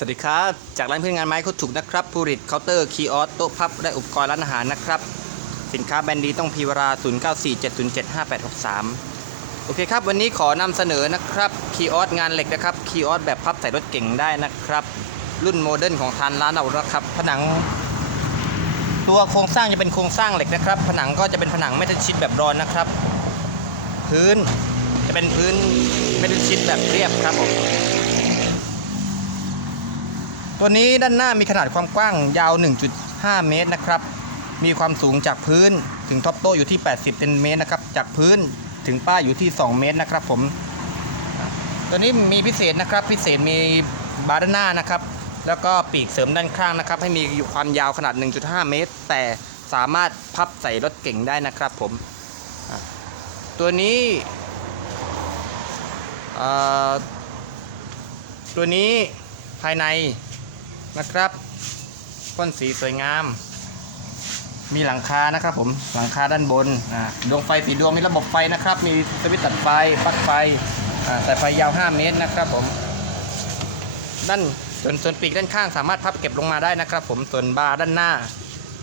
สวัสดีครับ จากร้านเพื่อนงานไม้คุดถูกนะครับผู้ผลิตเคาน์เตอร์คียออสโต๊ะพับและอุปกรณ์ร้านอาหารนะครับ สินค้าแบรนด์ดีต้องพีวรา 0947075863 โอเคครับ วันนี้ขอนำเสนอนะครับคียออสงานเหล็กนะครับคียออสแบบพับใส่รถเก่งได้นะครับ รุ่นโมเดิร์นของทางร้านเรานะครับผนัง ตัวโครงสร้างจะเป็นโครงสร้างเหล็กนะครับ ผนังก็จะเป็นผนังเมทัลชีตแบบรอนนะครับ พื้นจะเป็นพื้นเมทัลชีตแบบเรียบครับผม ตัวนี้ด้านหน้ามีขนาดความกว้างยาว 1.5 เมตรนะครับ มีความสูงจากพื้นถึงท็อปโต๊ะอยู่ที่ 80เซนติเมตรนะครับ จากพื้นถึงป้ายอยู่ที่ 2 เมตรนะครับผม ตัวนี้มีพิเศษนะครับ พิเศษมีบาร์ด้านหน้านะครับ แล้วก็ปีกเสริมด้านข้างนะครับ ให้มีความยาวขนาด 1.5 เมตร แต่สามารถพับใส่รถเก่งได้นะครับผม ตัวนี้อ่อตัวนี้ภายใน นะครับพ่นสีสวยงาม มีหลังคานะครับผมหลังคาด้านบนดวงไฟสีดวงมีระบบไฟนะครับ มีสวิตช์ตัดไฟปลั๊กไฟอ่าสายไฟยาว 5 เมตรนะครับผมด้านส่วนส่วนปีกด้านข้างสามารถพับเก็บลงมาได้นะครับ ผมส่วนบาร์ด้านหน้า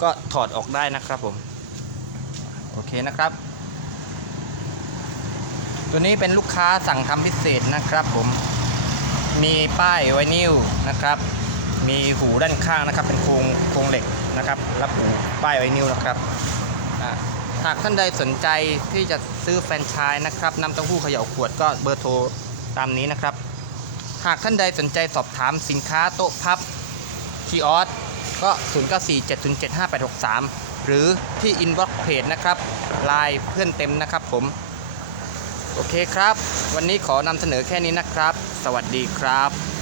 ก็ถอดออกได้นะครับผมโอเคนะครับ ตัวนี้เป็นลูกค้าสั่งทำพิเศษนะครับผมมีป้ายไวนิลนะครับ มีหูด้านข้างนะครับ เป็นโครงโครงเหล็กนะครับ รับหูป้ายไวนิลนะครับหากท่านใดสนใจที่จะซื้อแฟรนไชส์นะครับน้ำเต้าหู้เขย่าขวดก็เบอร์โทรตามนี้นะครับ หากท่านใดสนใจสอบถามสินค้าโต๊ะพับคีออสก็ 0947075863 หรือที่อินบ็อกเพจนะครับไลน์เพื่อนเต็มนะครับผม โอเคครับ วันนี้ขอนำเสนอแค่นี้นะครับ สวัสดีครับ